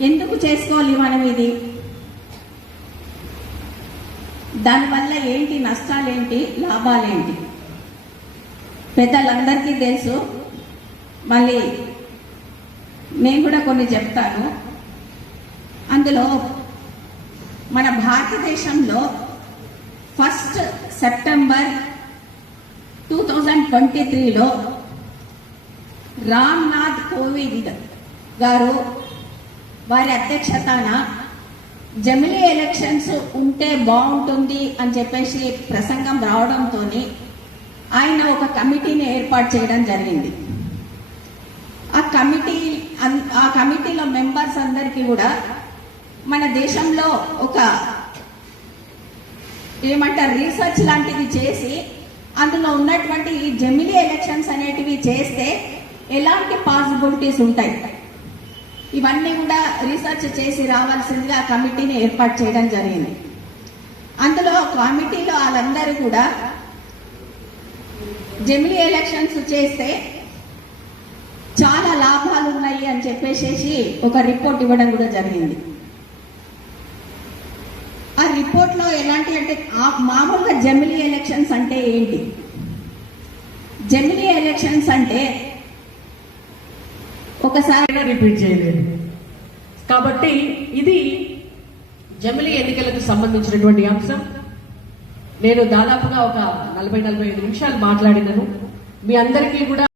ఎందుకు చేసుకోవాలి మనం ఇది? దానివల్ల ఏంటి నష్టాలేంటి? లాభాలేంటి? పెద్దలందరికీ తెలుసు. మళ్ళీ నేను కూడా కొన్ని చెప్తాను. అందులో మన భారతదేశంలో first September two thousand twenty త్రీలో రామ్నాథ్ కోవింద్ గారు వారి అధ్యక్షతన జమిలీ ఎలక్షన్స్ ఉంటే బాగుంటుంది అని చెప్పేసి ప్రసంగం రావడంతో ఆయన ఒక కమిటీని ఏర్పాటు చేయడం జరిగింది. ఆ కమిటీ అన్- ఆ కమిటీలో మెంబర్స్ అందరికీ కూడా మన దేశంలో ఒక ఏమంటారు రీసెర్చ్ లాంటివి చేసి అందులో ఉన్నటువంటి ఈ జమిలీ ఎలక్షన్స్ అనేటివి చేస్తే ఎలాంటి పాసిబిలిటీస్ ఉంటాయి? ఇవన్నీ కూడా రీసెర్చ్ చేసి రావాల్సిందిగా ఆ కమిటీని ఏర్పాటు చేయడం జరిగింది. అందులో కమిటీలో వాళ్ళందరూ కూడా జమిలీ ఎలక్షన్స్ చేస్తే చాలా లాభాలు ఉన్నాయి అని చెప్పేసి ఒక రిపోర్ట్ ఇవ్వడం కూడా జరిగింది. ఆ రిపోర్ట్లో ఎలాంటి అంటే మామూలుగా జమిలీ ఎలక్షన్స్ అంటే ఏంటి? జమిలీ ఎలక్షన్స్ అంటే ఒకసారి రిపీట్ చేయలేదు. కాబట్టి ఇది జమిలీ ఎన్నికలకు సంబంధించినటువంటి అంశం. నేను దాదాపుగా ఒక నలభై నలభై ఐదు నిమిషాలు మాట్లాడినను. మీ అందరికీ కూడా